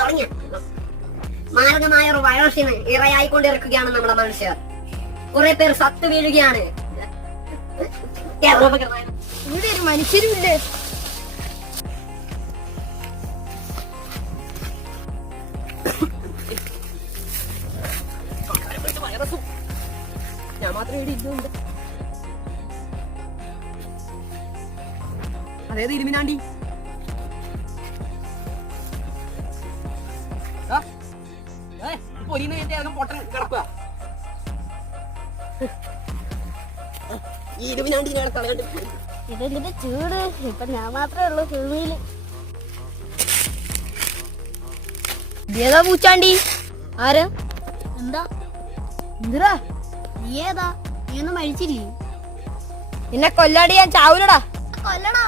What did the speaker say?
തുടങ്ങിയ മാരകമായ ഒരു വൈറസിന് ഇരയായിക്കൊണ്ടിരിക്കുകയാണ് നമ്മുടെ മനുഷ്യർ. കുറെ പേർ സത്ത് വീഴുകയാണ്. ഇവിടെ ഒരു മനുഷ്യരുമില്ലേ? ഞാൻ മാത്രമേ ഇവിടെ ഇല്ലുണ്ട്. അതേത് ഇരുമിനാണ്ടി? ഇതെന്തിന്റെ ചൂട്? ഇപ്പൊ ഞാൻ മാത്രമേ ഉള്ളൂ ഭൂമിയില്. ഏതാ പൂച്ചാണ്ടി? ആര്? എന്താ എന്തിനാ? നീ ഏതാ? നീ ഒന്നും മരിച്ചില്ലേ? നിന്നെ കൊല്ലാടി ഞാൻ ചാവൂലടാ. കൊല്ലടാ.